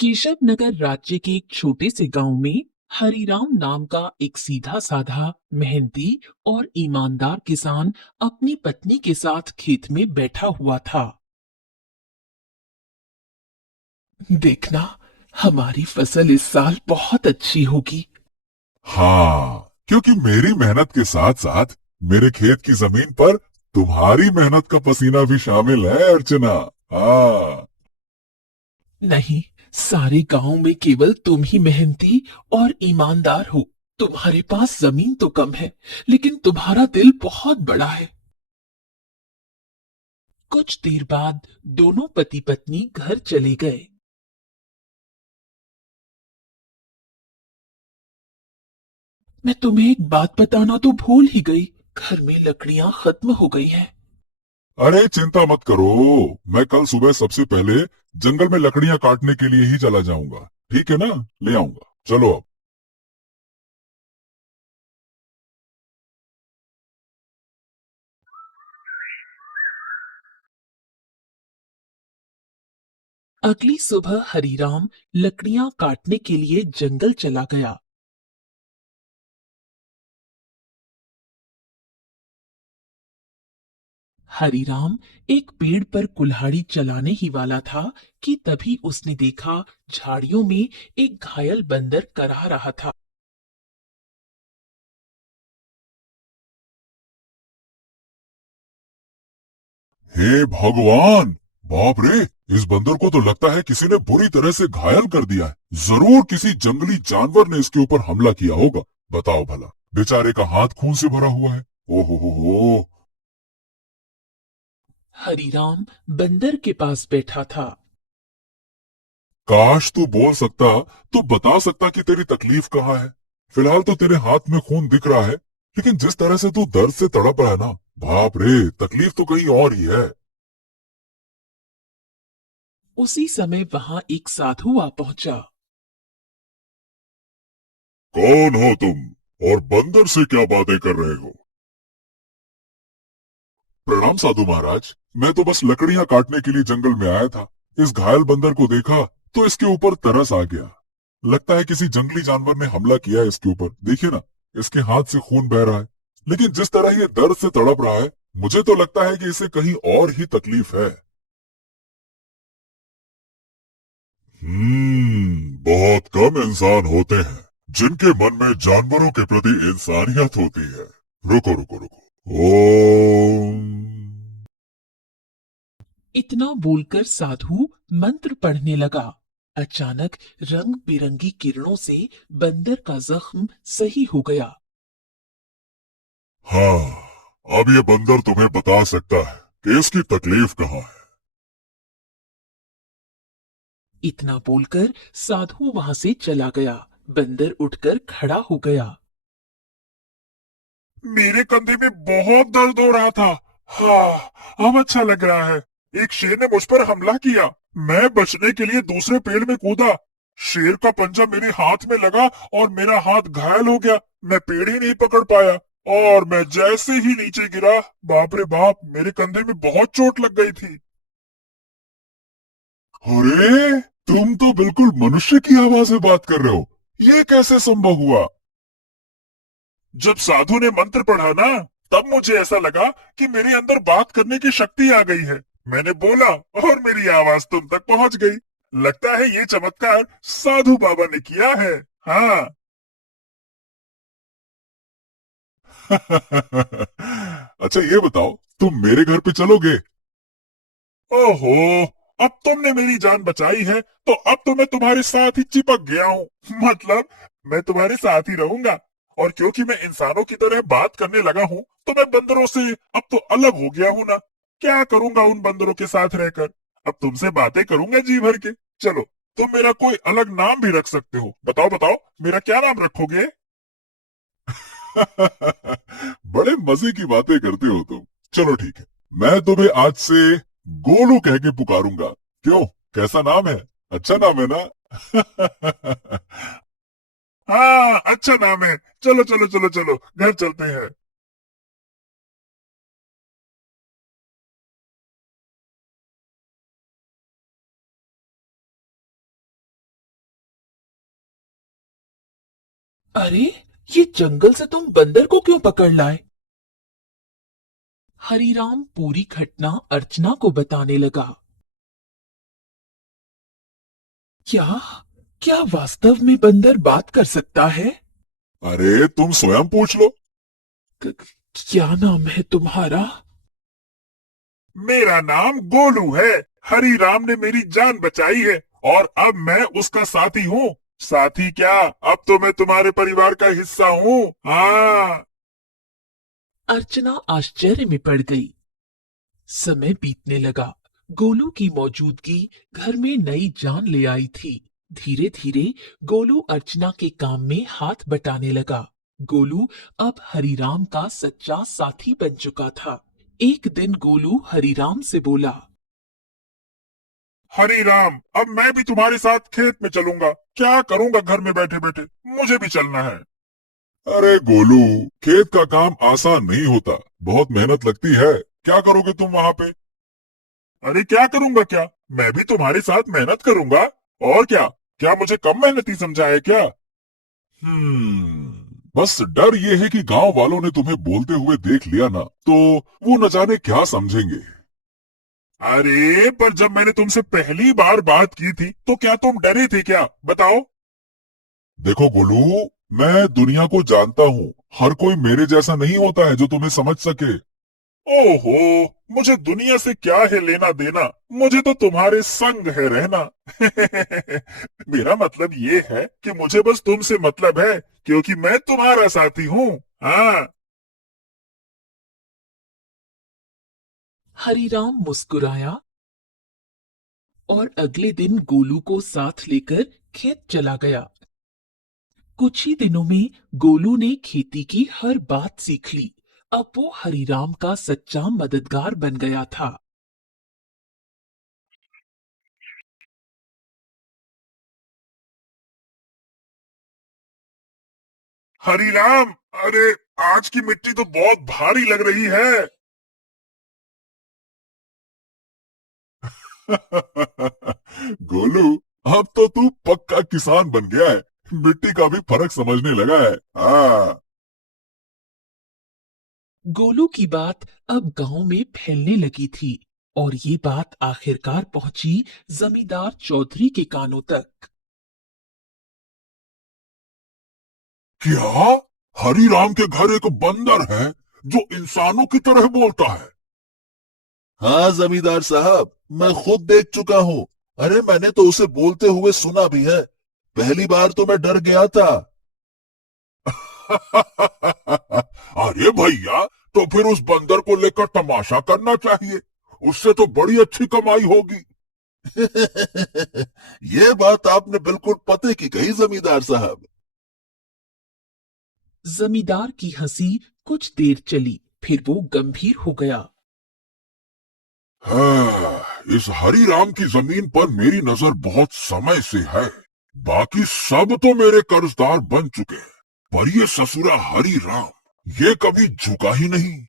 केशव नगर राज्य के एक छोटे से गांव में हरिराम नाम का एक सीधा साधा मेहनती और ईमानदार किसान अपनी पत्नी के साथ खेत में बैठा हुआ था। देखना, हमारी फसल इस साल बहुत अच्छी होगी। हाँ, क्योंकि मेरी मेहनत के साथ साथ मेरे खेत की जमीन पर तुम्हारी मेहनत का पसीना भी शामिल है अर्चना। हाँ। नहीं, सारे गांव में केवल तुम ही मेहनती और ईमानदार हो। तुम्हारे पास जमीन तो कम है, लेकिन तुम्हारा दिल बहुत बड़ा है। कुछ देर बाद दोनों पति पत्नी घर चले गए। मैं तुम्हें एक बात बताना तो भूल ही गई। घर में लकड़ियां खत्म हो गई हैं। अरे चिंता मत करो, मैं कल सुबह सबसे पहले जंगल में लकड़ियां काटने के लिए ही चला जाऊंगा। ठीक है ना, ले आऊंगा। चलो अब। अगली सुबह हरीराम लकड़ियां काटने के लिए जंगल चला गया। हरीराम एक पेड़ पर कुल्हाड़ी चलाने ही वाला था कि तभी उसने देखा झाड़ियों में एक घायल बंदर करहा रहा था। हे भगवान! बाप रे! इस बंदर को तो लगता है किसी ने बुरी तरह से घायल कर दिया है। जरूर किसी जंगली जानवर ने इसके ऊपर हमला किया होगा। बताओ भला, बेचारे का हाथ खून से भरा हुआ है। ओहो। हरीराम बंदर के पास बैठा था। काश तू बोल सकता तो बता सकता कि तेरी तकलीफ कहाँ है। फिलहाल तो तेरे हाथ में खून दिख रहा है, लेकिन जिस तरह से तू दर्द से तड़प रहा है ना, बाप रे, तकलीफ तो कहीं और ही है। उसी समय वहां एक साधु आ पहुंचा। कौन हो तुम और बंदर से क्या बातें कर रहे हो? प्रणाम साधु महाराज। मैं तो बस लकड़ियां काटने के लिए जंगल में आया था। इस घायल बंदर को देखा तो इसके ऊपर तरस आ गया। लगता है किसी जंगली जानवर ने हमला किया है इसके ऊपर। देखिए ना, इसके हाथ से खून बह रहा है। लेकिन जिस तरह ये दर्द से तड़प रहा है, मुझे तो लगता है कि इसे कहीं और ही तकलीफ है। बहुत कम इंसान होते हैं जिनके मन में जानवरों के प्रति इंसानियत होती है। रुको रुको रुको। ओम। इतना बोलकर साधु मंत्र पढ़ने लगा। अचानक रंग बिरंगी किरणों से बंदर का जख्म सही हो गया। हाँ, अब ये बंदर तुम्हें बता सकता है कि इसकी तकलीफ कहाँ है। इतना बोलकर साधु वहां से चला गया। बंदर उठकर खड़ा हो गया। मेरे कंधे में बहुत दर्द हो रहा था। हाँ, अब अच्छा लग रहा है। एक शेर ने मुझ पर हमला किया। मैं बचने के लिए दूसरे पेड़ में कूदा। शेर का पंजा मेरे हाथ में लगा और मेरा हाथ घायल हो गया। मैं पेड़ ही नहीं पकड़ पाया और मैं जैसे ही नीचे गिरा, बाप रे बाप, मेरे कंधे में बहुत चोट लग गई थी। अरे, तुम तो बिल्कुल मनुष्य की आवाज में बात कर रहे हो। ये कैसे संभव हुआ? जब साधु ने मंत्र पढ़ा ना, तब मुझे ऐसा लगा कि मेरे अंदर बात करने की शक्ति आ गई है। मैंने बोला और मेरी आवाज तुम तक पहुंच गई। लगता है ये चमत्कार साधु बाबा ने किया है। हाँ। अच्छा ये बताओ, तुम मेरे घर पे चलोगे? ओहो, अब तुमने मेरी जान बचाई है, तो अब तो मैं तुम्हारे साथ ही चिपक गया हूँ। मतलब मैं तुम्हारे साथ ही रहूंगा। और क्योंकि मैं इंसानों की तरह बात करने लगा हूँ, तो मैं बंदरों से अब तो अलग हो गया हूँ ना। क्या करूंगा उन बंदरों के साथ रहकर? अब तुमसे बातें करूंगा जी भर के। चलो, तुम मेरा कोई अलग नाम भी रख सकते हो। बताओ बताओ, मेरा क्या नाम रखोगे? बड़े मजे की बातें करते हो तुम। चलो ठीक है, मैं तुम्हें आज से गोलू कह के पुकारूंगा। क्यों, कैसा नाम है? अच्छा नाम है ना? हाँ, अच्छा नाम है। चलो चलो चलो चलो, घर चलते हैं। अरे, ये जंगल से तुम बंदर को क्यों पकड़ लाए? हरीराम पूरी घटना अर्चना को बताने लगा। क्या क्या वास्तव में बंदर बात कर सकता है? अरे तुम स्वयं पूछ लो। क- क्या नाम है तुम्हारा? मेरा नाम गोलू है। हरी राम ने मेरी जान बचाई है और अब मैं उसका साथी हूँ। साथी क्या, अब तो मैं तुम्हारे परिवार का हिस्सा हूँ। हाँ। अर्चना आश्चर्य में पड़ गई। समय बीतने लगा। गोलू की मौजूदगी घर में नई जान ले आई थी। धीरे धीरे गोलू अर्चना के काम में हाथ बटाने लगा। गोलू अब हरिराम का सच्चा साथी बन चुका था। एक दिन गोलू हरिराम से बोला। हरी राम, अब मैं भी तुम्हारे साथ खेत में चलूंगा। क्या करूंगा घर में बैठे बैठे, मुझे भी चलना है। अरे गोलू, खेत का काम आसान नहीं होता, बहुत मेहनत लगती है। क्या करोगे तुम वहाँ पे? अरे क्या करूंगा क्या, मैं भी तुम्हारे साथ मेहनत करूंगा। और क्या, क्या मुझे कम मेहनती समझा है क्या? बस डर ये है कि गांव वालों ने तुम्हें बोलते हुए देख लिया ना, तो वो न जाने क्या समझेंगे। अरे पर जब मैंने तुमसे पहली बार बात की थी तो क्या तुम डरे थे क्या, बताओ। देखो गोलू, मैं दुनिया को जानता हूँ। हर कोई मेरे जैसा नहीं होता है जो तुम्हें समझ सके। ओहो, मुझे दुनिया से क्या है लेना देना, मुझे तो तुम्हारे संग है रहना। मेरा मतलब ये है कि मुझे बस तुमसे मतलब है, क्योंकि मैं तुम्हारा साथी हूँ। हाँ। हरिराम मुस्कुराया और अगले दिन गोलू को साथ लेकर खेत चला गया। कुछ ही दिनों में गोलू ने खेती की हर बात सीख ली। अब वो हरिराम का सच्चा मददगार बन गया था। हरिराम, अरे आज की मिट्टी तो बहुत भारी लग रही है। गोलू, अब तो तू पक्का किसान बन गया है। मिट्टी का भी फर्क समझने लगा है। हाँ। गोलू की बात अब गांव में फैलने लगी थी और ये बात आखिरकार पहुंची जमींदार चौधरी के कानों तक। क्या हरी राम के घर एक बंदर है जो इंसानों की तरह बोलता है? हाँ जमींदार साहब, मैं खुद देख चुका हूँ। अरे मैंने तो उसे बोलते हुए सुना भी है। पहली बार तो मैं डर गया था। अरे भैया, तो फिर उस बंदर को लेकर तमाशा करना चाहिए। उससे तो बड़ी अच्छी कमाई होगी। ये बात आपने बिल्कुल पते की कही जमींदार साहब। जमींदार की हंसी कुछ देर चली, फिर वो गंभीर हो गया। हाँ, इस हरी राम की जमीन पर मेरी नजर बहुत समय से है। बाकी सब तो मेरे कर्जदार बन चुके हैं, पर ये ससुरा हरी राम, ये कभी झुका ही नहीं।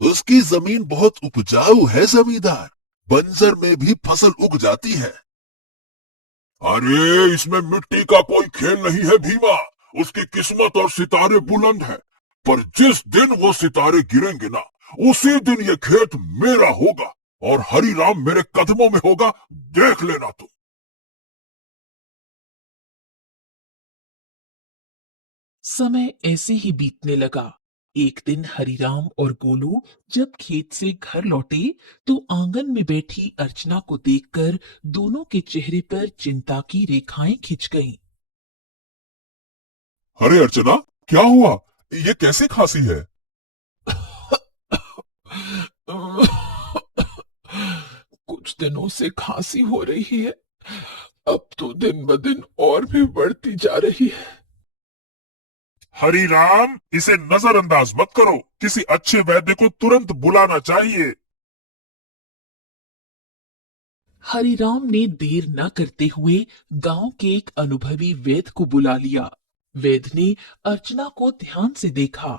उसकी जमीन बहुत उपजाऊ है जमींदार, बंजर में भी फसल उग जाती है। अरे इसमें मिट्टी का कोई खेल नहीं है भीमा। उसकी किस्मत और सितारे बुलंद है, पर जिस दिन वो सितारे गिरेंगे ना, उसी दिन ये खेत मेरा होगा और हरी राम मेरे कदमों में होगा। देख लेना तुम। समय ऐसे ही बीतने लगा। एक दिन हरिराम और गोलू जब खेत से घर लौटे तो आंगन में बैठी अर्चना को देखकर दोनों के चेहरे पर चिंता की रेखाएं खिंच गईं। अरे अर्चना, क्या हुआ? ये कैसे खांसी है? कुछ दिनों से खांसी हो रही है। अब तो दिन ब दिन और भी बढ़ती जा रही है। हरी राम, इसे नजरअंदाज मत करो। किसी अच्छे वैद्य को तुरंत बुलाना चाहिए। हरिराम ने देर न करते हुए गांव के एक अनुभवी वैद्य को बुला लिया। वैद्य ने अर्चना को ध्यान से देखा